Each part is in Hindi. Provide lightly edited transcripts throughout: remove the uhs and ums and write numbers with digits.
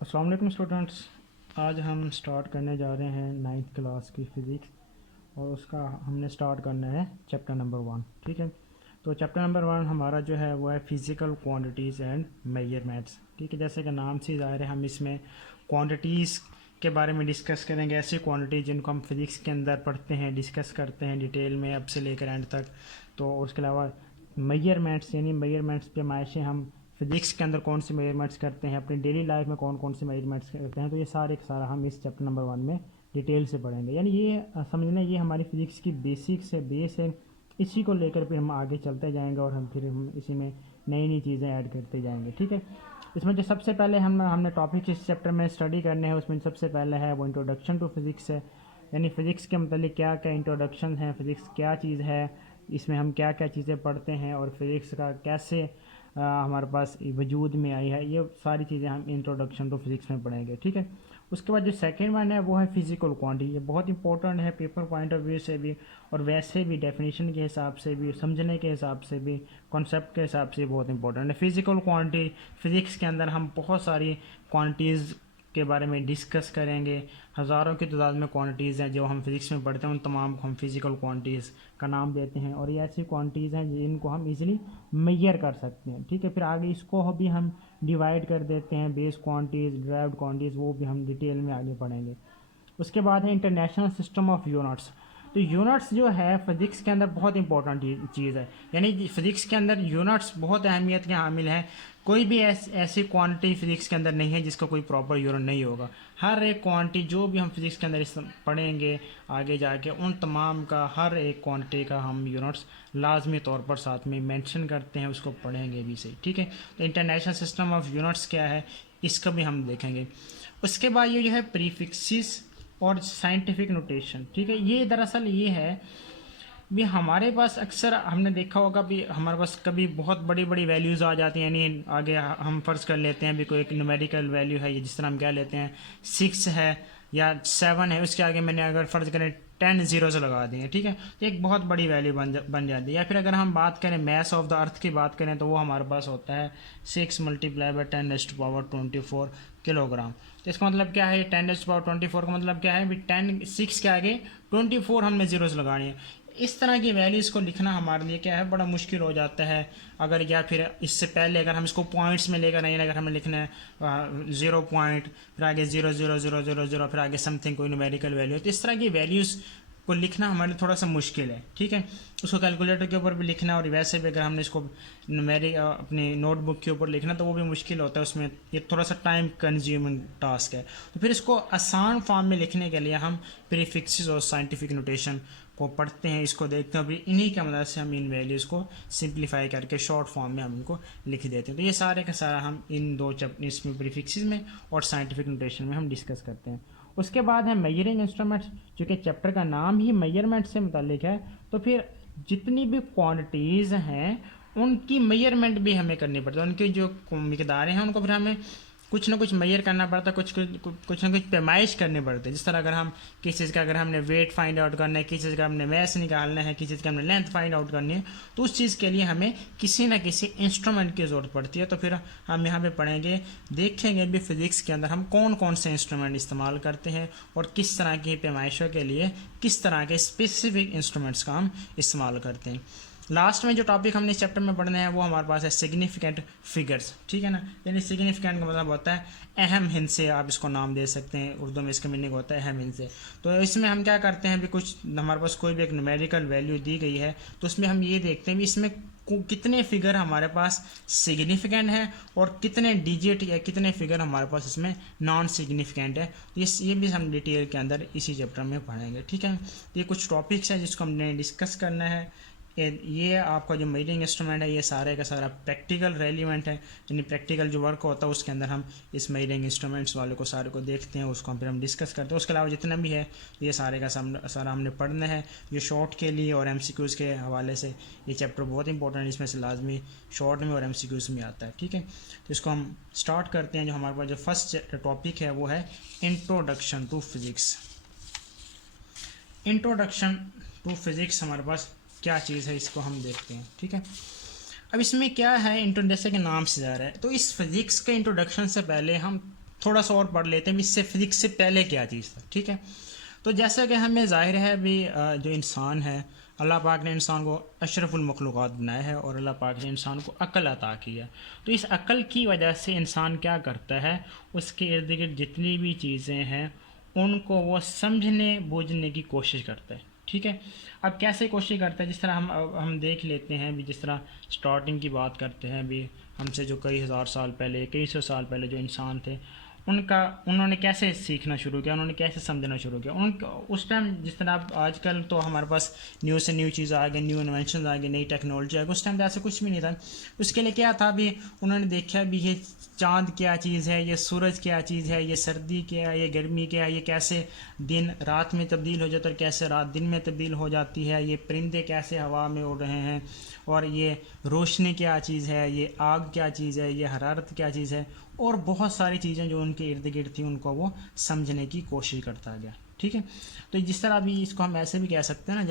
अस्सलाम वालेकुम स्टूडेंट्स। आज हम स्टार्ट करने जा रहे हैं नाइन्थ क्लास की फ़िज़िक्स और उसका हमने स्टार्ट करना है चैप्टर नंबर 1। ठीक है, तो चैप्टर नंबर 1 हमारा जो है वो है फ़िज़िकल क्वांटिटीज़ एंड मेजरमेंट्स। ठीक है, जैसे कि नाम से ज़ाहिर है हम इसमें क्वांटिटीज़ के बारे में डिस्कस करेंगे, ऐसी क्वांटिटी जिनको हम फिज़िक्स के अंदर पढ़ते हैं, डिस्कस करते हैं डिटेल में अब से लेकर एंड तक। तो उसके अलावा मेजरमेंट्स यानी मेजरमेंट्स पैमाइशें हम फिजिक्स के अंदर कौन से मेजरमेंट्स करते हैं, अपनी डेली लाइफ में कौन कौन से मेजरमेंट्स करते हैं, तो ये सारे का सारा हम इस चैप्टर नंबर 1 में डिटेल से पढ़ेंगे। यानी ये समझना ये हमारी फिजिक्स की बेसिक्स है, बेस है। इसी को लेकर फिर हम आगे चलते जाएंगे और हम इसी में नई नई चीज़ें ऐड करते जाएंगे। ठीक है, इसमें जो सबसे पहले हमने टॉपिक इस चैप्टर में स्टडी करने हैं उसमें सबसे पहले है वो इंट्रोडक्शन टू फिज़िक्स है। यानी फ़िज़िक्स के मतलब क्या क्या इंट्रोडक्शन है, फ़िज़िक्स क्या चीज़ है, इसमें हम क्या क्या चीज़ें पढ़ते हैं और फिज़िक्स का कैसे हमारे पास वजूद में आई है, ये सारी चीज़ें हम इंट्रोडक्शन टू फिज़िक्स में पढ़ेंगे। ठीक है, उसके बाद जो सेकंड वन है वो है फिज़िकल क्वांटिटी। ये बहुत इंपॉर्टेंट है पेपर पॉइंट ऑफ व्यू से भी और वैसे भी डेफिनेशन के हिसाब से भी, समझने के हिसाब से भी, कॉन्सेप्ट के हिसाब से बहुत इंपॉर्टेंट है फिज़िकल क्वांटिटी। फिज़िक्स के अंदर हम बहुत सारी क्वांटिटीज़ के बारे में डिस्कस करेंगे। हज़ारों की तादाद में क्वांटिटीज़ हैं जो हम फिज़िक्स में पढ़ते हैं, उन तमाम को हम फिज़िकल क्वांटिटीज़ का नाम देते हैं और ये ऐसी क्वांटिटीज़ हैं जिनको हम इजीली मेजर कर सकते हैं। ठीक है, फिर आगे इसको भी हम डिवाइड कर देते हैं बेस क्वांटिटीज़, ड्राइव्ड क्वांटिटीज़, वो भी हम डिटेल में आगे पढ़ेंगे। उसके बाद है इंटरनेशनल सिस्टम ऑफ यूनिट्स। तो यूनिट्स जो है फिज़िक्स के अंदर बहुत इंपॉर्टेंट चीज़ है। यानी फिज़िक्स के अंदर यूनिट्स बहुत अहमियत के हामिल हैं। कोई भी ऐसी क्वांटिटी फिज़िक्स के अंदर नहीं है जिसका कोई प्रॉपर यूनिट नहीं होगा। हर एक क्वांटिटी जो भी हम फिज़िक्स के अंदर पढ़ेंगे आगे जाके, उन तमाम का हर एक क्वांटिटी का हम यूनिट्स लाजमी तौर पर साथ में मेंशन करते हैं, उसको पढ़ेंगे भी सही। ठीक है, तो इंटरनेशनल सिस्टम ऑफ यूनिट्स क्या है इसका भी हम देखेंगे। उसके बाद ये जो है प्रीफिक्सिस और साइंटिफिक नोटेशन। ठीक है, ये दरअसल ये है भी हमारे पास अक्सर हमने देखा होगा भी हमारे पास कभी बहुत बड़ी बड़ी वैल्यूज़ आ जाती हैं। यानी आगे हम फ़र्ज़ कर लेते हैं भी कोई एक न्यूमेरिकल वैल्यू है, ये जिस तरह हम कह लेते हैं 6 है या 7 है, उसके आगे मैंने अगर फ़र्ज़ करें 10 ज़ीरोज़ लगा दिए। ठीक है, तो एक बहुत बड़ी वैल्यू बन जाती है। या फिर अगर हम बात करें मैस ऑफ द अर्थ की बात करें तो वो हमारे पास होता है 6 मल्टीप्लाई बाई 10⁻24 किलोग्राम। तो इसका मतलब क्या है, 10⁻24 का मतलब क्या है भी 6 के आगे 24 हमने ज़ीरोज़ लगानी है। इस तरह की वैल्यूज़ को लिखना हमारे लिए क्या है बड़ा मुश्किल हो जाता है। अगर या फिर इससे पहले अगर हम इसको पॉइंट्स में लेकर आए, अगर हमें लिखना है 0 पॉइंट, फिर आगे 0,0,0,0,0, फिर आगे समथिंग कोई न्यूमेरिकल वैल्यू, तो इस तरह की वैल्यूज़ को लिखना हमारे लिए थोड़ा सा मुश्किल है। ठीक है, उसको कैलकुलेटर के ऊपर भी लिखना और वैसे भी अगर हमने इसको न्यूमेरिक अपनी नोटबुक के ऊपर लिखना तो वो भी मुश्किल होता है, उसमें ये थोड़ा सा टाइम कंज्यूमिंग टास्क है। तो फिर इसको आसान फॉर्म में लिखने के लिए हम प्रीफिक्सेस और साइंटिफिक नोटेशन को पढ़ते हैं, इसको देखते हैं, अभी इन्हीं की मदद से हम इन वैल्यूज़ को सिंप्लीफाई करके शॉर्ट फॉर्म में हम इनको लिख देते हैं। तो ये सारे का सारा हम इन दो इसमें प्रीफिक्सेस में और साइंटिफिक नोटेशन में हम डिस्कस करते हैं। उसके बाद है मेजरिंग इंस्ट्रूमेंट्स, चूँकि चैप्टर का नाम ही मेजरमेंट से मुतालिक है तो फिर जितनी भी क्वांटिटीज़ हैं उनकी मेजरमेंट भी हमें करनी पड़ती है। उनकी जो मिकदारें हैं उनको फिर हमें कुछ ना कुछ मेजर करना पड़ता है, कुछ ना कुछ पैमाइश करनी पड़ती है। जिस तरह अगर हम किसी चीज़ का अगर हमने वेट फाइंड आउट करना है, किसी चीज़ का हमने मैस निकालना है, किसी चीज़ का हमने लेंथ फाइंड आउट करनी है, तो उस चीज़ के लिए हमें किसी ना किसी इंस्ट्रूमेंट की ज़रूरत पड़ती है। तो फिर हम यहाँ पे पढ़ेंगे, देखेंगे भी फिज़िक्स के अंदर हम कौन कौन से इंस्ट्रूमेंट इस्तेमाल करते हैं और किस तरह की पैमाइशों के लिए किस तरह के स्पेसिफिक इंस्ट्रूमेंट्स का हम इस्तेमाल करते हैं। लास्ट में जो टॉपिक हमने इस चैप्टर में पढ़ना है वो हमारे पास है सिग्निफिकेंट फिगर्स। ठीक है ना, यानी सिग्निफिकेंट का मतलब होता है अहम हिस्से, आप इसको नाम दे सकते हैं, उर्दू में इसका मीनिंग होता है अहम हिस्से। तो इसमें हम क्या करते हैं भी कुछ हमारे पास कोई भी एक न्यूमेरिकल वैल्यू दी गई है तो उसमें हम ये देखते हैं भी इसमें कितने फिगर हमारे पास सिग्निफिकेंट है और कितने डिजिट या कितने फिगर हमारे पास इसमें नॉन सिग्निफिकेंट है। ये भी हम डिटेल के अंदर इसी चैप्टर में पढ़ेंगे। ठीक है, ये कुछ टॉपिक्स हैं जिसको हमने डिस्कस करना है। ये आपका जो मेजरिंग इंस्ट्रूमेंट है ये सारे का सारा प्रैक्टिकल रेलिवेंट है, यानी प्रैक्टिकल जो वर्क होता है उसके अंदर हम इस मेजरिंग इंस्ट्रूमेंट्स वाले को सारे को देखते हैं, उसको फिर हम डिस्कस करते हैं। उसके अलावा जितना भी है ये सारे का सारा हमने पढ़ना है। ये शॉर्ट के लिए और MCQs के हवाले से ये चैप्टर बहुत इंपॉर्टेंट है, इसमें से लाजमी शॉर्ट में और MCQs में आता है। ठीक है, तो इसको हम स्टार्ट करते हैं। जो हमारे पास जो फर्स्ट टॉपिक है वो है introduction to physics. Introduction to physics हमारे पास क्या चीज़ है इसको हम देखते हैं। ठीक है, अब इसमें क्या है, जैसे कि नाम से जा रहा है तो इस फिज़िक्स के इंट्रोडक्शन से पहले हम थोड़ा सा और पढ़ लेते हैं इससे फिज़िक्स से पहले क्या चीज़ था, ठीक है। तो जैसा कि हमें ज़ाहिर है भी जो इंसान है, अल्लाह पाक ने इंसान को अशरफुल मखलूक़ात बनाया है और अल्लाह पाक ने इंसान को अक्ल अता की है। तो इस अक्ल की वजह से इंसान क्या करता है, उसके इर्द गिर्द जितनी भी चीज़ें हैं उनको वो समझने बूझने की कोशिश करता है, ठीक है। अब कैसे कोशिश करता है, जिस तरह हम देख लेते हैं भी, जिस तरह स्टार्टिंग की बात करते हैं भी, हमसे जो कई हज़ार साल पहले, कई सौ साल पहले जो इंसान थे, उन्होंने कैसे सीखना शुरू किया, उन्होंने कैसे समझना शुरू किया। उस टाइम जिस तरह अब आजकल तो हमारे पास न्यू से न्यू चीज़ आ गई, न्यू इन्वेंशन आ गई, नई टेक्नोलॉजी आ गई, उस टाइम तो ऐसा कुछ भी नहीं था। उसके लिए क्या था भी, उन्होंने देखा भी ये चाँद क्या चीज़ है, ये सूरज क्या चीज़ है, ये सर्दी क्या है, ये गर्मी क्या है, ये कैसे दिन रात में तब्दील हो जाता है और कैसे रात दिन में तब्दील हो जाती है, ये परिंदे कैसे हवा में उड़ रहे हैं, और ये रोशनी क्या चीज़ है, ये आग क्या चीज़ है, ये हरारत क्या चीज़ है, और बहुत सारी चीज़ें जो उनके इर्द गिर्द थी उनको वो समझने की कोशिश करता गया, ठीक है। तो जिस तरह अभी इसको हम ऐसे भी कह सकते हैं ना,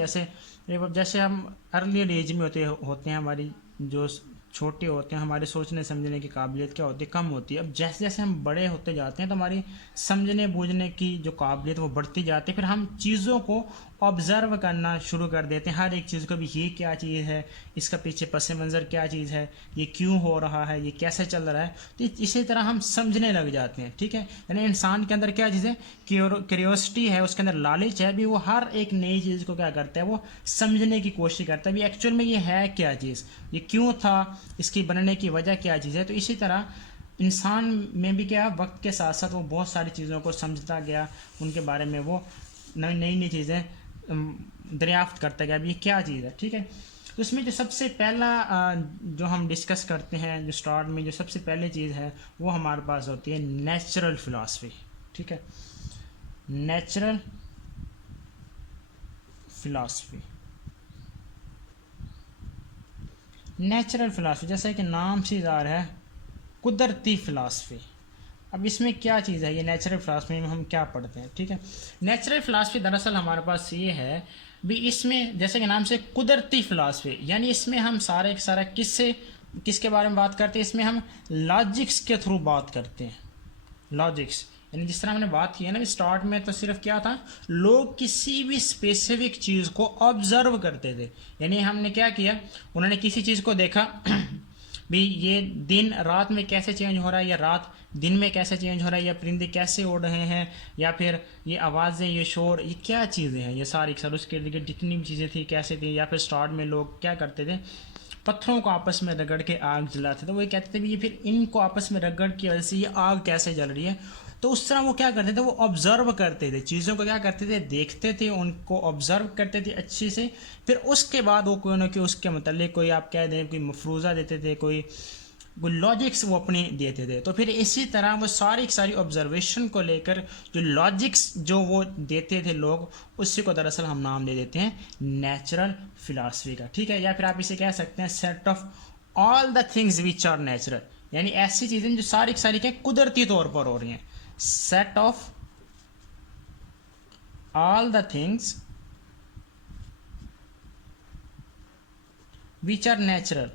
जैसे हम अर्लियर एज में होते हैं, हमारी जो छोटे होते हैं, हमारे सोचने समझने की काबिलियत क्या होती है, कम होती है। अब जैसे जैसे हम बड़े होते जाते हैं तो हमारी समझने बूझने की जो काबिलियत वो बढ़ती जाती है। फिर हम चीज़ों को ऑब्ज़र्व करना शुरू कर देते हैं, हर एक चीज़ को भी, ये क्या चीज़ है, इसका पीछे पस मंज़र क्या चीज़ है, ये क्यों हो रहा है, ये कैसे चल रहा है। तो इसी तरह हम समझने लग जाते हैं, ठीक है। यानी इंसान के अंदर क्या चीज़ है, क्यूरियोसिटी है, उसके अंदर लालच है भी, वो हर एक नई चीज़ को क्या करता है, वो समझने की कोशिश करता है भी, एक्चुअल में ये है क्या चीज़, ये क्यों था, इसकी बनने की वजह क्या चीज़ है। तो इसी तरह इंसान में भी क्या, वक्त के साथ साथ वो बहुत सारी चीज़ों को समझता गया, उनके बारे में वो नई नई चीज़ें दरियाफ्त करता गया भी, ये क्या चीज़ है, ठीक है। तो इसमें जो सबसे पहला जो हम डिस्कस करते हैं, जो स्टार्ट में जो सबसे पहले चीज़ है वो हमारे पास होती है नेचुरल फ़िलासफ़ी, ठीक है। नेचुरल फ़िलासफ़ी, नेचुरल फ़िलासफ़ी जैसा कि नाम से ज़ाहिर है, कुदरती फ़िलासफ़ी। अब इसमें क्या चीज़ है, ये नेचुरल फ़िलासफ़ी में हम क्या पढ़ते हैं, ठीक है। नेचुरल फ़िलासफ़ी दरअसल हमारे पास ये है भी, इसमें जैसे कि नाम से कुदरती फ़िलासफ़ी, यानी इसमें हम सारा किसके बारे में बात करते हैं, इसमें हम लॉजिक्स के थ्रू बात करते हैं। लॉजिक्स यानी जिस तरह हमने बात की है ना स्टार्ट में, तो सिर्फ क्या था, लोग किसी भी स्पेसिफिक चीज़ को ऑब्जर्व करते थे। यानी हमने क्या किया, उन्होंने किसी चीज़ को देखा भी, ये दिन रात में कैसे चेंज हो रहा है, या रात दिन में कैसे चेंज हो रहा है, या परिंदे कैसे उड़ रहे हैं, या फिर ये आवाज़ें, ये शोर, ये क्या चीज़ें हैं, ये सारी उसके इर्द गिर्द जितनी भी चीज़ें थी कैसे थी। या फिर स्टार्ट में लोग क्या करते थे, पत्थरों को आपस में रगड़ के आग जलाते थे। वो ये कहते थे भी, ये फिर इनको आपस में रगड़ की वजह से ये आग कैसे जल रही है। तो उस तरह वो क्या करते थे, वो ऑब्ज़र्व करते थे, चीज़ों को क्या करते थे, देखते थे, उनको ऑब्ज़र्व करते थे अच्छे से। फिर उसके बाद वो कोई ना कोई उसके मतलब कोई आप कह दें कोई मफरूज़ा देते थे, कोई लॉजिक्स वो अपने देते थे। तो फिर इसी तरह वो सारी ऑब्जर्वेशन को लेकर जो लॉजिक्स जो वो देते थे लोग, उसी को दरअसल हम नाम दे देते हैं नेचुरल फ़िलासफ़ी का, ठीक है। या फिर आप इसे कह सकते हैं set of all the things which are natural, यानी ऐसी चीज़ें जो सारी क्या कुदरती तौर पर हो रही हैं। Set of all the things which are natural,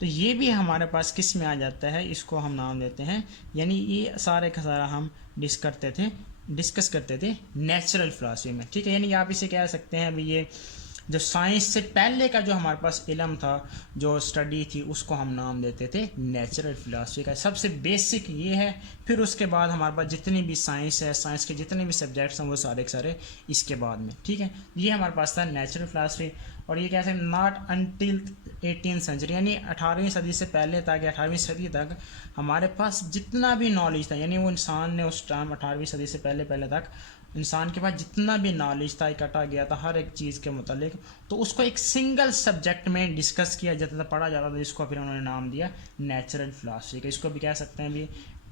तो ये भी हमारे पास किस में आ जाता है, इसको हम नाम देते हैं, यानी ये सारे का सारा हम डिस्कस करते थे नेचुरल फ़िलासफ़ी में, ठीक है। यानी आप इसे कह सकते हैं भी, ये जो साइंस से पहले का जो हमारे पास इल्म था, जो स्टडी थी, उसको हम नाम देते थे नेचुरल फ़िलासफ़ी का। सबसे बेसिक ये है। फिर उसके बाद हमारे पास जितनी भी साइंस है, साइंस के जितने भी सब्जेक्ट्स हैं, वो सारे इसके बाद में, ठीक है। ये हमारे पास था नेचुरल फ़िलासफ़ी। और ये कैसे, नॉट अनटिल 18वीं सेंचुरी, यानी 18वीं सदी से पहले तक या 18वीं सदी तक हमारे पास जितना भी नॉलेज था, यानी वो इंसान ने उस टाइम 18वीं सदी से पहले तक इंसान के पास जितना भी नॉलेज था इकट्ठा गया था हर एक चीज़ के मुतालिक, तो उसको एक सिंगल सब्जेक्ट में डिस्कस किया जाता था, पढ़ा जाता था, जिसको फिर उन्होंने नाम दिया नेचुरल फ़िलासफ़ी का। इसको भी कह सकते हैं भी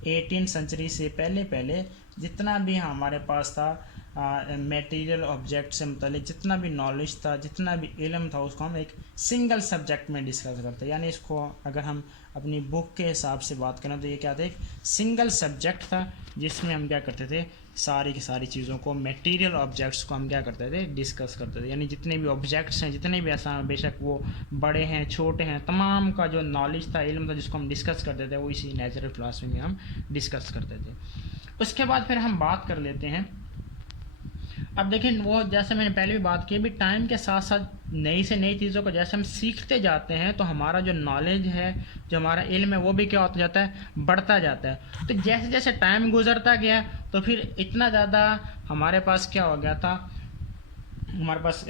18वीं सेंचुरी से पहले जितना भी हमारे पास था मटेरियल ऑब्जेक्ट से मुतालिक जितना भी नॉलेज था, जितना भी इल्म था, उसको हम एक सिंगल सब्जेक्ट में डिस्कस करते हैं। यानी इसको अगर हम अपनी बुक के हिसाब से बात करें तो ये क्या था, एक सिंगल सब्जेक्ट था जिसमें हम क्या करते थे, सारी की सारी चीज़ों को, मटेरियल ऑब्जेक्ट्स को हम क्या करते थे, डिस्कस करते थे। यानी जितने भी ऑब्जेक्ट्स हैं, जितने भी ऐसा बेशक वो बड़े हैं छोटे हैं, तमाम का जो नॉलेज था, इल्म था, जिसको हम डिस्कस करते थे, वो इसी नेचुरल फिलासफी में हम डिस्कस करते थे। उसके बाद फिर हम बात कर लेते हैं, अब देखें वो जैसे मैंने पहले भी बात की, भी टाइम के साथ साथ नई से नई चीज़ों को जैसे हम सीखते जाते हैं तो हमारा जो नॉलेज है, जो हमारा इल्म है, वो भी क्या होता जाता है, बढ़ता जाता है। तो जैसे जैसे टाइम गुजरता गया तो फिर इतना ज़्यादा हमारे पास क्या हो गया था, हमारे पास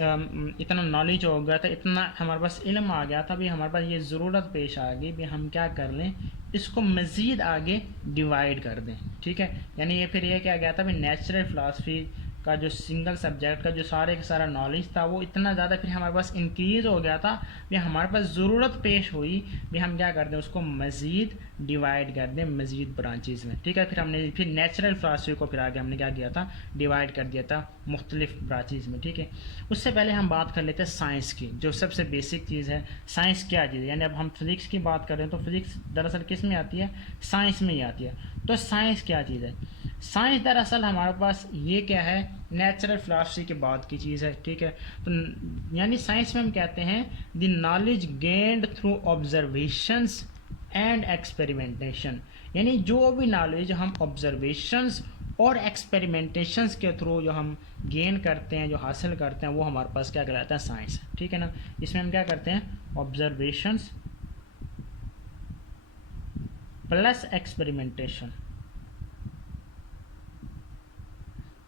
इतना नॉलेज हो गया था, इतना हमारे पास इल्म आ गया था, भी हमारे पास ये ज़रूरत पेश आ गई भी हम क्या कर लें, इसको मज़ीद आगे डिवाइड कर दें। ठीक है, यानी ये फिर ये क्या गया था, भी नेचुरल फ़िलासफ़ी का जो सिंगल सब्जेक्ट का जो सारे का सारा नॉलेज था वो इतना ज़्यादा फिर हमारे पास इंक्रीज़ हो गया था भी हमारे पास ज़रूरत पेश हुई भी हम क्या कर दें, उसको मज़ीद डिवाइड कर दें मज़ीद ब्रांचेज़ में। ठीक है, फिर हमने फिर नेचुरल फ़िलासफ़ी को फिर आगे हमने क्या किया था, डिवाइड कर दिया था मुख्तलिफ ब्रांचेज़ में। ठीक है, उससे पहले हम बात कर लेते हैं साइंस की, जो सबसे बेसिक चीज़ है। साइंस क्या चीज़ है, यानी अब हम फिज़िक्स की बात करें तो फिज़िक्स दरअसल किस में आती है, साइंस में ही आती है। तो साइंस क्या चीज़ है, साइंस दरअसल हमारे पास ये क्या है, नेचुरल फिलासफी के बाद की चीज़ है। ठीक है, तो यानी साइंस में हम कहते हैं the knowledge gained through observations and experimentation, यानी जो भी नॉलेज हम ऑब्जर्वेशंस और एक्सपेरिमेंटेशंस के थ्रू जो हम गेन करते हैं, जो हासिल करते हैं, वो हमारे पास क्या कहलाता है, साइंस। ठीक है ना, इसमें हम क्या करते हैं, ऑब्जर्वेशंस प्लस एक्सपेरिमेंटेशन,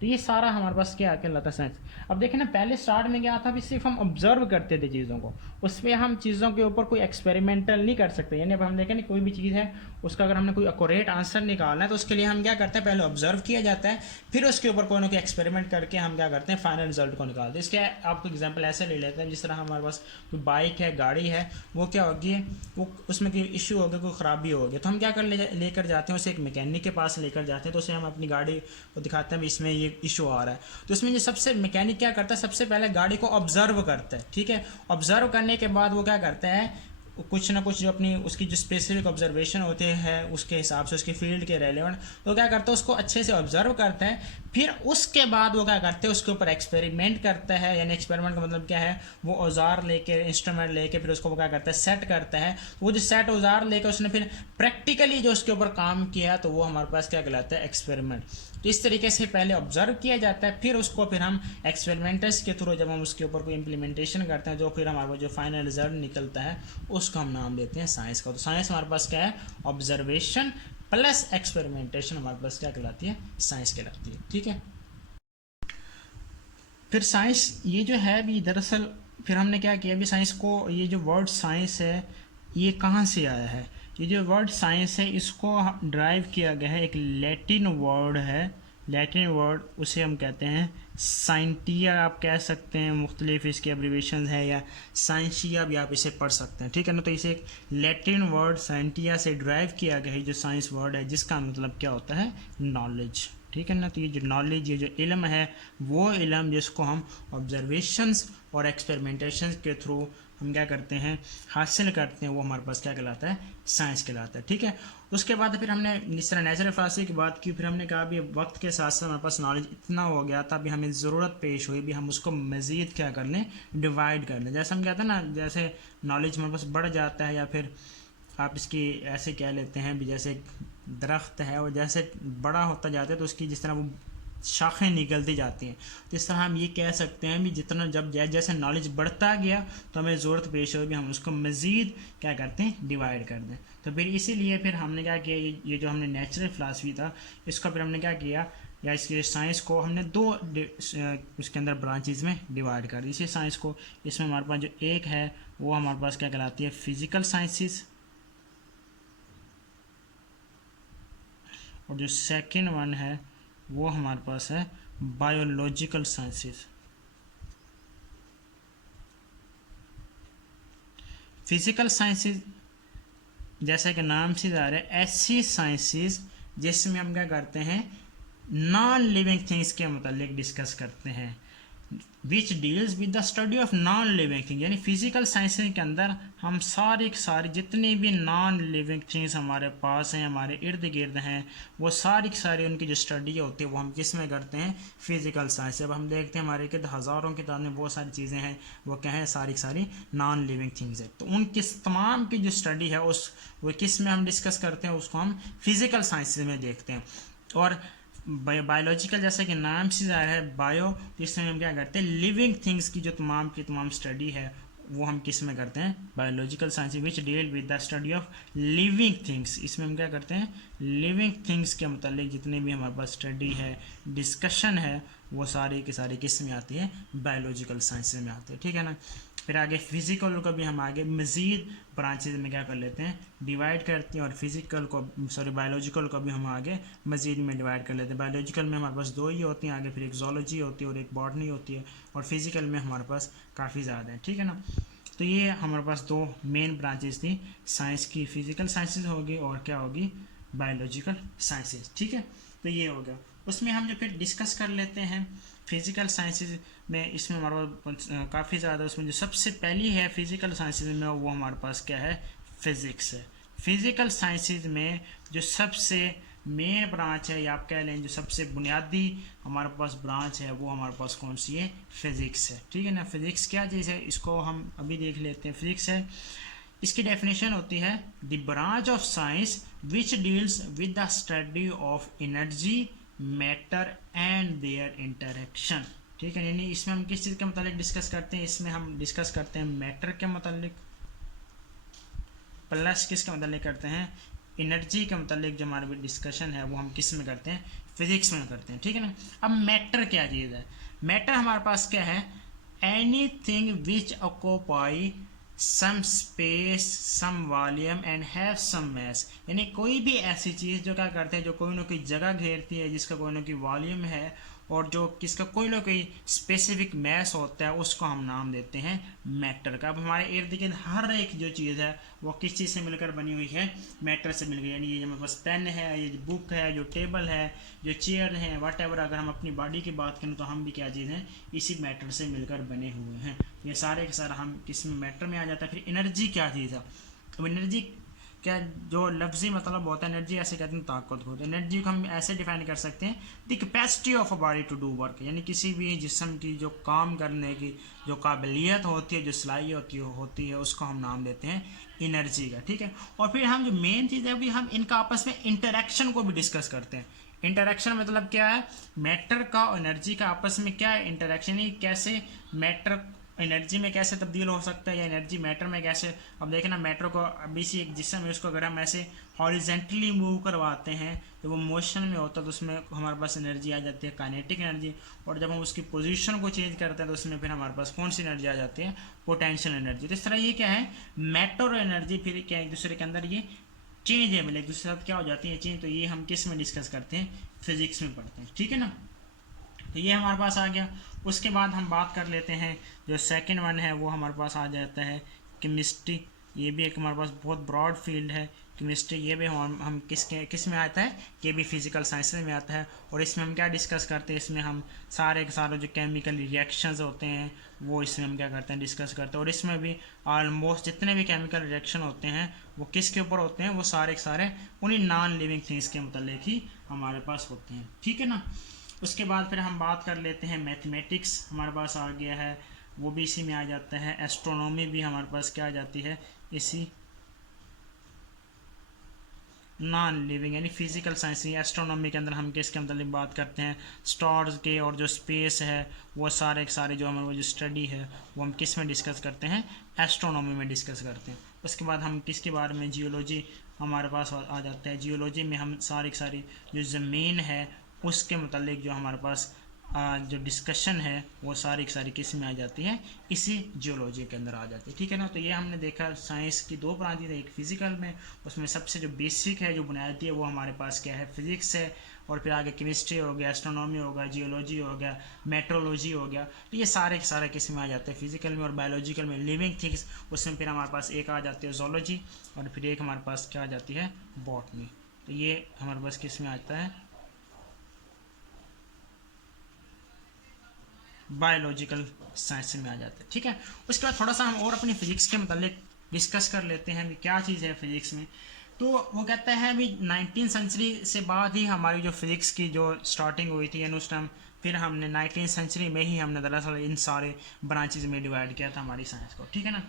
तो ये सारा हमारे पास क्या कहलाता है, साइंस। अब देखें ना, पहले स्टार्ट में क्या था, भी सिर्फ हम ऑब्जर्व करते थे चीज़ों को, उसमें हम चीज़ों के ऊपर कोई एक्सपेरिमेंटल नहीं कर सकते। यानी अब हम देखें ना, कोई भी चीज़ है उसका अगर हमने कोई एक्यूरेट आंसर निकालना है तो उसके लिए हम क्या करते हैं, पहले ऑब्जर्व किया जाता है, फिर उसके ऊपर कोई ना कोई एक्सपेरिमेंट करके हम क्या करते हैं, फाइनल रिजल्ट को निकालते हैं। इसके आपको एग्जाम्पल ऐसे ले लेते हैं, जिस तरह हमारे पास कोई बाइक है, गाड़ी है, वो क्या होगी, वो उसमें कोई इशू हो गया, कोई ख़राबी हो गई, तो हम क्या कर लेकर जाते हैं, उसे एक मैकेनिक के पास लेकर जाते हैं, तो उसे हम अपनी गाड़ी को दिखाते हैं भी इसमें ये इशू आ रहा है। तो इसमें जो सबसे मैकेनिक क्या करता है, सबसे पहले गाड़ी को ऑब्जर्व करता है। ठीक है, ऑब्जर्व करने के बाद वो क्या करता है, कुछ ना कुछ जो अपनी उसकी जो स्पेसिफिक ऑब्जर्वेशन होते हैं उसके हिसाब से, उसके फील्ड के रेलेवेंट, तो क्या करता है, उसको अच्छे से ऑब्जर्व करता है, फिर उसके बाद वो क्या करते हैं, उसके ऊपर एक्सपेरिमेंट करता है। यानी एक्सपेरिमेंट का मतलब क्या है, वो औजार लेके, इंस्ट्रूमेंट लेके, फिर उसको वो क्या करता है, सेट करता है। वो जो सेट औजार लेकर उसने फिर प्रैक्टिकली जो उसके ऊपर काम किया, तो वो हमारे पास क्या कहलाता है, एक्सपेरिमेंट। तो इस तरीके से पहले ऑब्जर्व किया जाता है, फिर उसको फिर हम एक्सपेरिमेंटर्स के थ्रू जब हम उसके ऊपर कोई इम्प्लीमेंटेशन करते हैं, जो फिर हमारे जो फाइनल रिजल्ट निकलता है उसको हम नाम देते हैं साइंस का। तो साइंस हमारे पास क्या है, ऑब्जर्वेशन प्लस एक्सपेरिमेंटेशन हमारे पास क्या कहलाती है, साइंस कहलाती है। ठीक है, फिर साइंस ये जो है भी दरअसल फिर हमने क्या किया, अभी साइंस को, ये जो वर्ड साइंस है ये कहाँ से आया है, ये जो वर्ड साइंस है इसको ड्राइव किया गया है, एक लैटिन वर्ड है, लैटिन वर्ड, उसे हम कहते हैं साइंटिया, आप कह सकते हैं, मुख्तलिफ इसके एब्रीवेशन है, या साइंसिया भी आप इसे पढ़ सकते हैं। ठीक है ना, तो इसे एक लैटिन वर्ड साइंटिया से ड्राइव किया गया है, जो साइंस वर्ड है, जिसका मतलब क्या होता है, नॉलेज। ठीक है ना, तो ये जो नॉलेज, ये जो इल्म है, वो इल्म जिसको हम ऑब्जर्वेशंस और एक्सपेरिमेंटेशंस के थ्रू हम क्या करते हैं, हासिल करते हैं, वो हमारे पास क्या कहलाता है, साइंस कहलाता है। ठीक है, उसके बाद फिर हमने इस तरह नेचुरल फिलासफी की बात की, फिर हमने कहा भी वक्त के साथ साथ हमारे पास नॉलेज इतना हो गया था, भी हमें ज़रूरत पेश हुई भी हम उसको मज़ीद क्या कर लें, डिवाइड कर लें। जैसे हम कहते हैं ना, जैसे नॉलेज हमारे पास बढ़ जाता है, या फिर आप इसकी ऐसे कह लेते हैं भी जैसे दरख्त है और जैसे बड़ा होता जाता है तो उसकी जिस तरह वो शाखें निकलती जाती हैं, तो इस तरह हम ये कह सकते हैं भी जितना जब जैसे नॉलेज बढ़ता गया तो हमें ज़रूरत पेश होगी हम उसको मज़ीद क्या करते हैं, डिवाइड कर दें। तो फिर इसीलिए फिर हमने क्या किया, ये जो हमने नेचुरल फिलासफी था इसको फिर हमने क्या किया, या इसके साइंस को हमने दो उसके अंदर ब्रांचेज में डिवाइड कर दी। इसी साइंस को, इसमें हमारे पास जो एक है वो हमारे पास क्या कहलाती है, फिज़िकल साइंसेस, और जो सेकंड वन है वो हमारे पास है बायोलॉजिकल साइंसेस। फिजिकल साइंसेस जैसा कि नाम से जा रहा है, ऐसी साइंसेस जिसमें हम क्या करते हैं, नॉन लिविंग थिंग्स के मतलब डिस्कस करते हैं। Which deals with the study of non living thing, यानी फिजिकल साइंस के अंदर हम सारी की सारी जितनी भी नॉन लिविंग थिंग्स हमारे पास हैं, हमारे इर्द गिर्द हैं, वो सारी की सारी उनकी जो स्टडी होती है वो हम किस में करते हैं, फिजिकल साइंस। अब हम देखते हैं हमारे इर्द हज़ारों किताब में बहुत सारी चीज़ें हैं, वो क्या है, सारी की सारी नॉन लिविंग थिंग्स है। तो उन किस तमाम की जो स्टडी है उस वो किस में हम डिस्कस करते हैं, उसको हम फिजिकल साइंस में देखते हैं। और बायोलॉजिकल जैसा कि नाम से ज़ाहिर है बायो, तो इसमें हम क्या करते हैं, लिविंग थिंग्स की जो तमाम की तमाम स्टडी है वो हम किस में करते हैं, biological science which deal with the study of living things. इसमें हम क्या करते हैं, लिविंग थिंग्स के मतलब जितने भी हमारे पास स्टडी है, डिस्कशन है, वो सारी की सारी किस में आती है, बायोलॉजिकल साइंस में आती है, ठीक है ना। फिर आगे फिजिकल को भी हम आगे मज़ीद ब्रांचेज में क्या कर लेते हैं, डिवाइड करते हैं, और फिजिकल को बायोलॉजिकल को भी हम आगे मज़ीद में डिवाइड कर लेते हैं। बायोलॉजिकल में हमारे पास दो ही होती हैं आगे, फिर एक जोलॉजी होती है और एक बॉटनी होती है, और फिजिकल में हमारे पास काफ़ी ज़्यादा है, ठीक है ना। तो ये हमारे पास दो मेन ब्रांचेज थी साइंस की, फिजिकल साइंसेज होगी और क्या होगी, बायोलॉजिकल साइंसेज, ठीक है। तो ये हो गया, उसमें हम जो फिर डिस्कस कर लेते हैं फिजिकल साइंसेज में। इसमें हमारे पास काफ़ी ज़्यादा, उसमें जो सबसे पहली है फिजिकल साइंसेज में वो हमारे पास क्या है, फिज़िक्स है। फिजिकल साइंसेज में जो सबसे मेन ब्रांच है, या आप कह लें जो सबसे बुनियादी हमारे पास ब्रांच है, वो हमारे पास कौन सी है, फिज़िक्स है, ठीक है ना। फिज़िक्स क्या चीज़ है, इसको हम अभी देख लेते हैं। फिज़िक्स है, इसकी डेफिनेशन होती है the branch of science which deals with the study of energy, matter and there interaction, ठीक है। यानी इसमें हम किस चीज़ के मतलब डिस्कस करते हैं, इसमें हम डिस्कस करते हैं मैटर के मतलब, प्लस किसके मतलब करते हैं, एनर्जी के मतलब जो हमारे डिस्कशन है वो हम किस में करते हैं, फिजिक्स में करते हैं, ठीक है ना। अब मैटर क्या चीज़ है, मैटर हमारे पास क्या है, anything which occupy some space, some volume and have some mass, यानी कोई भी ऐसी चीज़ जो क्या करते हैं, जो कोई ना कोई जगह घेरती है, जिसका कोई ना कोई वॉल्यूम है, और जो किसका कोई ना कोई स्पेसिफिक मैस होता है, उसको हम नाम देते हैं मैटर का। अब हमारे इर्द गिर्द हर एक जो चीज़ है वो किस चीज़ से मिलकर बनी हुई है, मैटर से मिल गई। यानी ये हमारे पास पेन है, ये बुक है, जो टेबल है, जो चेयर है, वट एवर, अगर हम अपनी बॉडी की बात करें तो हम भी क्या चीज़ हैं, इसी मैटर से मिलकर बने हुए हैं। ये सारे के सारा हम किस में, मैटर में आ जाता है। फिर एनर्जी क्या चीज़ है, अब एनर्जी क्या, जो लफ्जी मतलब होता है एनर्जी, ऐसे कहते हैं ताकत को। तो एनर्जी को हम ऐसे डिफाइन कर सकते हैं, the capacity of a body to do work, यानी किसी भी जिस्म की जो काम करने की जो काबिलियत होती है, जो सलाहियत होती है, उसको हम नाम देते हैं एनर्जी का, ठीक है। और फिर हम जो मेन चीज़ है भी हम इनका आपस में इंटरेक्शन को भी डिस्कस करते हैं। इंटरेक्शन मतलब क्या है, मैटर का और एनर्जी का आपस में क्या है इंटरेक्शन, ही कैसे मैटर एनर्जी में कैसे तब्दील हो सकता है, या एनर्जी मैटर में कैसे। अब देखें ना, मैटर को अभी सी एक जिस्म है, उसको अगर हम ऐसे हॉरिजेंटली मूव करवाते हैं तो वो मोशन में होता है, तो उसमें हमारे पास एनर्जी आ जाती है, काइनेटिक एनर्जी। और जब हम उसकी पोजीशन को चेंज करते हैं तो उसमें फिर हमारे पास कौन सी एनर्जी आ जाती है, पोटेंशियल एनर्जी। तो इस तरह ये क्या है, मैटर और एनर्जी फिर क्या एक दूसरे के अंदर ये चेंज है, मतलब एक दूसरे के साथ क्या हो जाती है चेंज। तो ये हम किस में डिस्कस करते हैं, फिजिक्स में पढ़ते हैं, ठीक है ना। तो ये हमारे पास आ गया। उसके बाद हम बात कर लेते हैं जो सेकंड वन है, वो हमारे पास आ जाता है केमिस्ट्री। ये भी एक हमारे पास बहुत ब्रॉड फील्ड है केमिस्ट्री। ये भी हम किस में आता है, ये भी फिजिकल साइंसेज में आता है। और इसमें हम क्या डिस्कस करते हैं, इसमें हम सारे के सारे जो केमिकल रिएक्शंस होते हैं वो इसमें हम क्या करते हैं, डिस्कस करते हैं। और इसमें भी ऑलमोस्ट जितने भी केमिकल रिएक्शन होते हैं वो किसके ऊपर होते हैं, वो सारे के सारे उन्हीं नॉन लिविंग थिंग्स के मतलब ही हमारे पास होते हैं, ठीक है ना। उसके बाद फिर हम बात कर लेते हैं मैथमेटिक्स, हमारे पास आ गया है, वो भी इसी में आ जाता है। एस्ट्रोनॉमी भी हमारे पास क्या आ जाती है, इसी नॉन लिविंग यानी फिजिकल साइंस। एस्ट्रोनॉमी के अंदर हम किसके मतलब बात करते हैं, स्टार्स के, और जो स्पेस है वो सारे के सारे जो हमारे वो जो स्टडी है वो हम किस में डिस्कस करते हैं, एस्ट्रोनॉमी में डिस्कस करते हैं। उसके बाद हम किसके बारे में, जियोलॉजी हमारे पास आ जाता है। जियोलॉजी में हम सारी की सारी जो ज़मीन है उसके मतलब जो हमारे पास जो डिस्कशन है वो सारी की सारी किस में आ जाती है, इसी जियोलॉजी के अंदर आ जाती है, ठीक है ना। तो ये हमने देखा साइंस की दो ब्रांचेज है, एक फिजिकल में, उसमें सबसे जो बेसिक है जो बुनियादी है वो हमारे पास क्या है, फिजिक्स है। और फिर आगे केमिस्ट्री हो गया, एस्ट्रोनॉमी हो गया, जियोलॉजी हो गया, मेट्रोलॉजी हो गया। तो ये सारे के सारे किस में आ जाते हैं, फिजिकल में। और बायोलॉजिकल में लिविंग थिंग्स, उसमें फिर हमारे पास एक आ जाती है जोलॉजी, और फिर एक हमारे पास क्या आ जाती है, बॉटनी। तो ये हमारे पास किस में आता है, बायोलॉजिकल साइंस में आ जाते हैं। ठीक है, उसके बाद थोड़ा सा हम और अपनी फिजिक्स के मतलब डिस्कस कर लेते हैं कि क्या चीज़ है फिजिक्स में। तो वो कहता है अभी 19 सेंचुरी से बाद ही हमारी जो फिजिक्स की जो स्टार्टिंग हुई थी, यानी उस टाइम फिर हमने 19 सेंचुरी में ही हमने दरअसल इन सारे ब्रांचेज में डिवाइड किया था हमारी साइंस को। ठीक है ना।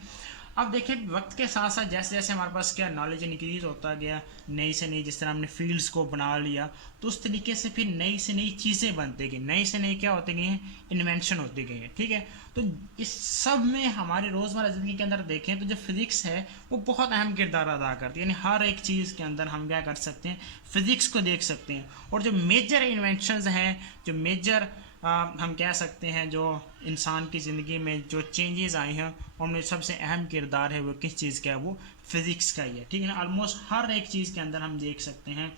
अब देखिए वक्त के साथ साथ जैसे जैसे हमारे पास क्या नॉलेज इंक्रीज होता गया, नई से नई जिस तरह हमने फील्ड्स को बना लिया, तो उस तरीके से फिर नई से नई चीज़ें बनती गई, नई से नई क्या होती गई हैं, इन्वेंशन होती गई है। ठीक है, तो इस सब में हमारी रोज़मर्रा ज़िंदगी के अंदर देखें तो जो फिज़िक्स है वो बहुत अहम किरदार अदा करती है। यानी हर एक चीज़ के अंदर हम क्या कर सकते हैं, फिज़िक्स को देख सकते हैं। और जो मेजर इन्वेंशंस हैं, जो मेजर हम कह सकते हैं जो इंसान की ज़िंदगी में जो चेंजेस आई हैं, उनमें सबसे अहम किरदार है वो किस चीज़ का है, वो फिज़िक्स का ही है। ठीक है ना। ऑलमोस्ट हर एक चीज़ के अंदर हम देख सकते हैं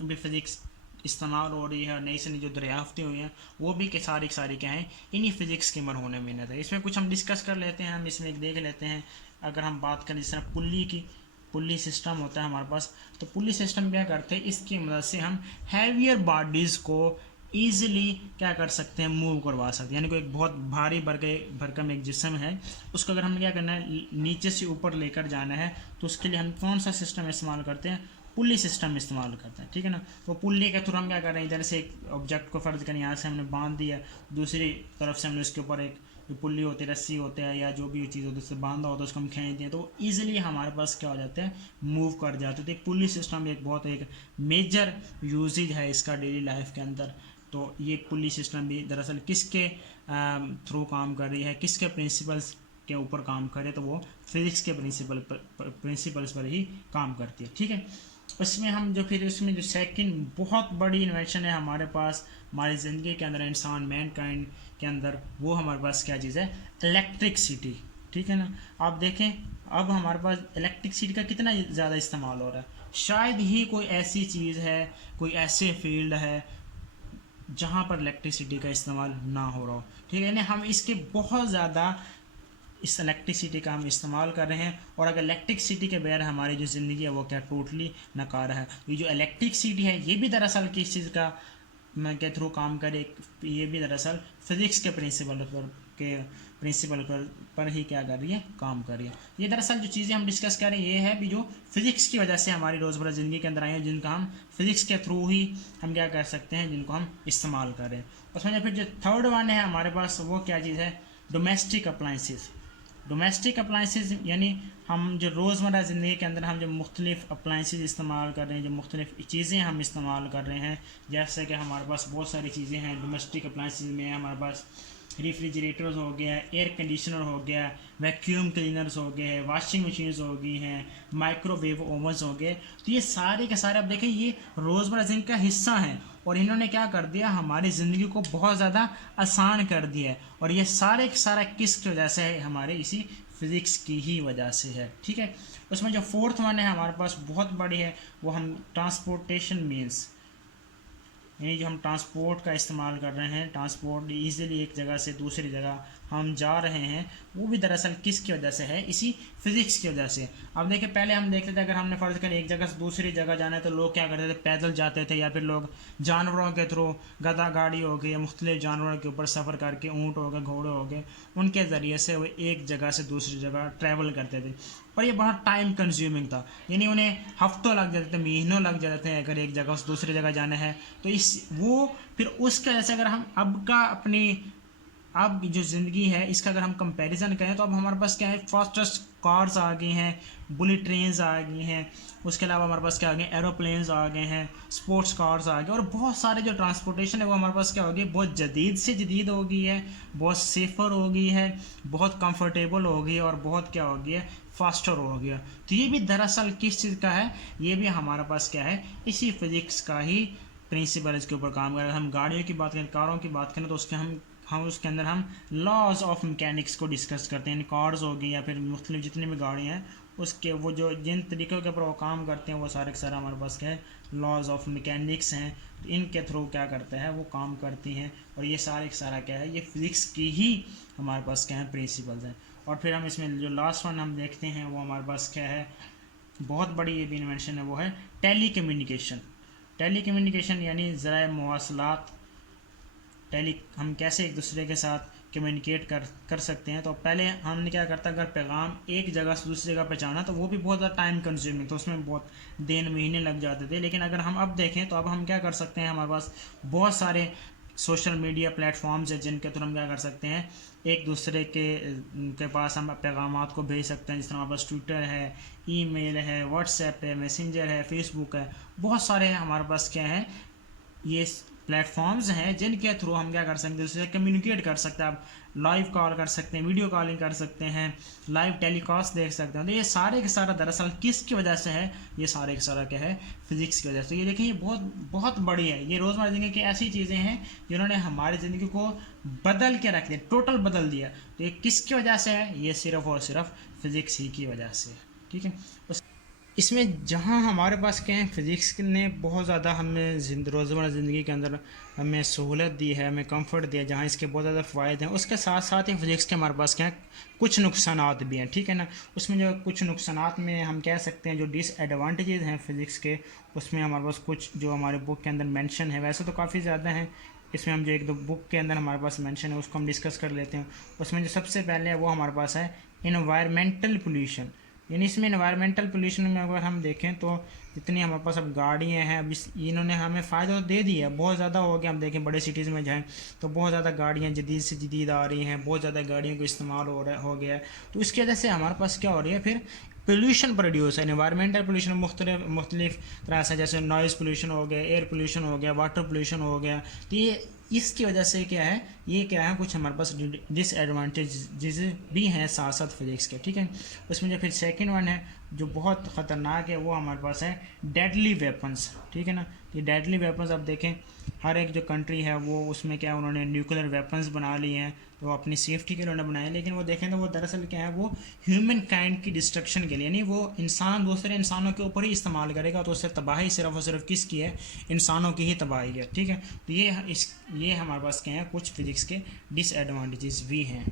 अभी फिज़िक्स इस्तेमाल हो रही है। नई से नई जो दरियाफ्तें हुई हैं वो भी के सारी क्या हैं, इन्हीं फिज़िक्स की मर होने में है। इसमें कुछ हम डिस्कस कर लेते हैं, हम इसमें एक देख लेते हैं। अगर हम बात करें जिस तरह पुल्ली की, पुल्ली सिस्टम होता है हमारे पास, तो पुल्ली सिस्टम क्या करते हैं, इसकी मदद से हम हैवियर बॉडीज़ को ईजिली क्या कर सकते हैं, मूव करवा सकते हैं। यानी कोई एक बहुत भारी भरकम एक जिस्म है, उसको अगर हमें क्या करना है, नीचे से ऊपर लेकर जाना है, तो उसके लिए हम कौन सा सिस्टम इस्तेमाल करते हैं, पुल्ली सिस्टम इस्तेमाल करते हैं। ठीक है ना। तो पुल्ली के थ्रू हम क्या कर रहे हैं, इधर से एक ऑब्जेक्ट को फर्ज करें यहाँ से हमने बांध दिया, दूसरी तरफ से हमने उसके ऊपर एक जो पुल्ली होती है, रस्सी होते हैं या जो भी चीज़ होती है उससे बांधा होता है, उसको हम खींच दें तो ईजिली हमारे पास क्या हो जाते हैं, मूव कर जाते हैं। तो एक पुल्ली सिस्टम एक बहुत एक मेजर यूजेज है इसका डेली लाइफ के अंदर। तो ये पुल्ली सिस्टम भी दरअसल किसके थ्रू काम कर रही है, किसके प्रिंसिपल्स के ऊपर काम करे, तो वो फिजिक्स के प्रिंसिपल्स पर ही काम करती है। ठीक है। उसमें हम जो फिर उसमें जो सेकंड बहुत बड़ी इन्वेंशन है हमारे पास हमारी ज़िंदगी के अंदर, इंसान मैनकाइंड के अंदर, वो हमारे पास क्या चीज़ है, इलेक्ट्रिसिटी। ठीक है ना। आप देखें अब हमारे पास इलेक्ट्रिसिटी का कितना ज़्यादा इस्तेमाल हो रहा है। शायद ही कोई ऐसी चीज़ है, कोई ऐसे फील्ड है जहाँ पर इलेक्ट्रिसिटी का इस्तेमाल ना हो रहा हो। ठीक है, यानी हम इसके बहुत ज़्यादा इस इलेक्ट्रिसिटी का हम इस्तेमाल कर रहे हैं। और अगर इलेक्ट्रिसिटी के बगैर हमारी जो ज़िंदगी है वो क्या टोटली नकार है। ये जो इलेक्ट्रिसिटी है ये भी दरअसल किस चीज़ का मैं के थ्रू काम करे, ये भी दरअसल फिज़िक्स के प्रिंसिपल पर ही क्या कर रही है, काम कर रही है। ये दरअसल जो चीज़ें हम डिस्कस करें ये है भी जो फिज़िक्स की वजह से हमारी रोज़मर्रा ज़िंदगी के अंदर आई हैं, जिनका हम फिज़िक्स के थ्रू ही हम क्या कर सकते हैं, जिनको हम इस्तेमाल करें। उसमें फिर जो थर्ड वन है हमारे पास वो क्या चीज़ है, डोमेस्टिक अप्लाइंसेस। डोमेस्टिक अप्लाइंसेस यानी हम जो रोज़मर्रा ज़िंदगी के अंदर हम जो मुख्तलिफ़ अप्लाइंसेस इस्तेमाल कर रहे हैं, जो मुख्तलिफ़ चीज़ें हम इस्तेमाल कर रहे हैं, जैसे कि हमारे पास बहुत सारी चीज़ें हैं डोमेस्टिक अप्लाइंसेस में। हमारे पास रेफ्रिजरेटर्स हो गया, एयर कंडीशनर हो गया, वैक्यूम क्लीनर्स हो गए, वॉशिंग मशीन्स हो गई हैं, माइक्रोवेव ओवन्स हो गए। तो ये सारे के सारे आप देखें ये रोज़मर्रा ज़िंदगी का हिस्सा हैं और इन्होंने क्या कर दिया, हमारी ज़िंदगी को बहुत ज़्यादा आसान कर दिया है। और ये सारे का सारा किसकी वजह से है, हमारे इसी फिज़िक्स की ही वजह से है। ठीक है। उसमें जो फोर्थ वन है हमारे पास बहुत बड़ी है, वो हम ट्रांसपोर्टेशन मीन्स, यानी जो हम ट्रांसपोर्ट का इस्तेमाल कर रहे हैं, ट्रांसपोर्ट ईज़िली एक जगह से दूसरी जगह हम जा रहे हैं, वो भी दरअसल किसकी वजह से है, इसी फिज़िक्स की वजह से। अब देखिए पहले हम देखते थे अगर हमने फ़र्ज़ कर एक जगह से दूसरी जगह जाना है तो लोग क्या करते थे, पैदल जाते थे, या फिर लोग जानवरों के थ्रू, गधा गाड़ी हो गई या मुख्तलिफ जानवरों के ऊपर सफ़र करके, ऊँट हो गए, घोड़े हो गए, उनके ज़रिए से वो एक जगह से दूसरी जगह ट्रैवल करते थे। पर ये बहुत टाइम कंज्यूमिंग था, यानी उन्हें हफ्तों लग जाते थे, महीनों लग जाते थे अगर एक जगह से दूसरी जगह जाना है। तो इस वो फिर उसके वजह से अगर हम अब जो ज़िंदगी है इसका अगर हम कंपैरिजन करें तो अब हमारे पास क्या है, फास्टेस्ट कार्स आ गई हैं, बुलेट ट्रेन्स आ गई हैं, उसके अलावा हमारे पास क्या आ गए, एरोप्लेन्स आ गए हैं, स्पोर्ट्स कार्स आ गए, और बहुत सारे जो ट्रांसपोर्टेशन है वो हमारे पास क्या हो गई, बहुत जदीद से जदीद हो गई है, बहुत सेफ़र हो गई है, बहुत कंफर्टेबल हो गई है, और बहुत क्या हो गया है, फास्टर हो गया। तो ये भी दरअसल किस चीज़ का है, ये भी हमारे पास क्या है, इसी फिज़िक्स का ही प्रिंसिपल इसके ऊपर काम कर रहे हैं। हम गाड़ियों की बात करें, कारों की बात करें, तो उसके हम उसके अंदर हम लॉज ऑफ मैकेनिक्स को डिस्कस करते हैं। कार्स हो गई या फिर मुख्तलिफ जितनी भी गाड़ियाँ हैं उसके वो जो जिन तरीक़ों के ऊपर वो काम करते हैं वो सारे के सारे हमारे पास क्या है, लॉज ऑफ मैकेनिक्स हैं। तो इनके थ्रू क्या करते हैं, वो काम करती हैं, और ये सारे का सारा क्या है, ये फिज़िक्स की ही हमारे पास क्या है, प्रिंसिपल्स हैं। और फिर हम इसमें जो लास्ट वन हम देखते हैं वो हमारे पास क्या है, बहुत बड़ी ये भी इन्वेंशन है, वो है टेली कम्युनिकेशन यानी ज़राए मवासलात। हम कैसे एक दूसरे के साथ कम्युनिकेट कर सकते हैं। तो पहले हमने क्या करता, अगर पैगाम एक जगह से दूसरी जगह पहुँचाना तो वो भी बहुत ज़्यादा टाइम कंज्यूमिंग, तो उसमें बहुत दिन महीने लग जाते थे। लेकिन अगर हम अब देखें तो अब हम क्या कर सकते हैं, हमारे पास बहुत सारे सोशल मीडिया प्लेटफॉर्म्स हैं जिनके थ्रू हम क्या कर सकते हैं, एक दूसरे के पास हम पैगामात को भेज सकते हैं। जिस तरह हमारे पास ट्विटर है, ईमेल है, व्हाट्सएप है, मैसेंजर है, फेसबुक है, बहुत सारे हमारे पास क्या है, ये प्लेटफॉर्म्स हैं जिनके थ्रू हम क्या कर सकते हैं, उससे कम्युनिकेट कर सकते हैं। आप लाइव कॉल कर सकते हैं, वीडियो कॉलिंग कर सकते हैं, लाइव टेलीकास्ट देख सकते हैं। तो ये सारे के सारा दरअसल किसकी वजह से है, ये सारे के सारा क्या है, फिजिक्स की वजह से। तो ये देखिए, ये बहुत बहुत बड़ी है, ये रोज़मर्रा ज़िंदगी की ऐसी चीज़ें हैं जिन्होंने हमारी ज़िंदगी को बदल के रख दिया, टोटल बदल दिया। तो ये किसकी वजह से है, ये सिर्फ और सिर्फ फिजिक्स ही की वजह से। ठीक है, इसमें जहाँ हमारे पास क्या है, फ़िज़िक्स ने बहुत ज़्यादा हमें रोज़मर्रा ज़िंदगी के अंदर हमें सहूलत दी है, हमें कंफर्ट दिया, जहाँ इसके बहुत ज़्यादा फ़ायदे हैं, उसके साथ साथ ही फ़िज़िक्स के हमारे पास क्या है, कुछ नुकसानात भी हैं। ठीक है ना, उसमें जो कुछ नुकसानात में हम कह सकते हैं, जो डिसएडवांटेजेस हैं फ़िज़िक्स के, उसमें हमारे पास कुछ जो हमारे बुक के अंदर मेंशन है, वैसे तो काफ़ी ज़्यादा हैं। इसमें हम जो एक दो बुक के अंदर हमारे पास मेंशन है उसको हम डिस्कस कर लेते हैं। उसमें जो सबसे पहले है वो हमारे पास है इन्वायरमेंटल पोल्यूशन। यानी इसमें इन्वायरमेंटल पोल्यूशन में अगर हम देखें तो जितनी हमारे पास अब गाड़ियाँ हैं, अब इन्होंने हमें फ़ायदा तो दे दिया है, बहुत ज़्यादा हो गया। हम देखें बड़े सिटीज़ में जाएँ तो बहुत ज़्यादा गाड़ियाँ जदीद से जदीद आ रही हैं, बहुत ज़्यादा गाड़ियों का इस्तेमाल हो गया है। तो इसकी वजह से हमारे पास क्या हो रही है, फिर पोल्यूशन प्रोड्यूस है। इन्वायरमेंटल पोल्यूशन मुख्तलिफ तरह से, जैसे नॉइज़ पोल्यूशन हो गया, एयर पोल्यूशन हो गया, वाटर पोल्यूशन हो गया। तो ये इसकी वजह से क्या है, ये क्या है, कुछ हमारे पास डिसएडवांटेज भी हैं साथ साथ फिजिक्स के। ठीक है, उसमें जो फिर सेकंड वन है जो बहुत ख़तरनाक है, वो हमारे पास है डेडली वेपन्स। ठीक है ना, ये डेडली वेपन्स आप देखें, हर एक जो कंट्री है वो उसमें क्या है, उन्होंने न्यूक्लियर वेपन्स बना लिए हैं, तो अपनी सेफ्टी के लिए उन्होंने बनाए। लेकिन वो देखें तो वो दरअसल क्या है, वो ह्यूमन काइंड की डिस्ट्रक्शन के लिए नहीं, वो इंसान दूसरे इंसानों के ऊपर ही इस्तेमाल करेगा, तो उससे तबाही सिर्फ और सिर्फ किसकी है, इंसानों की ही तबाही है। ठीक है, तो ये हमारे पास क्या है, कुछ फिजिक्स के डिसएडवांटेजेस भी हैं।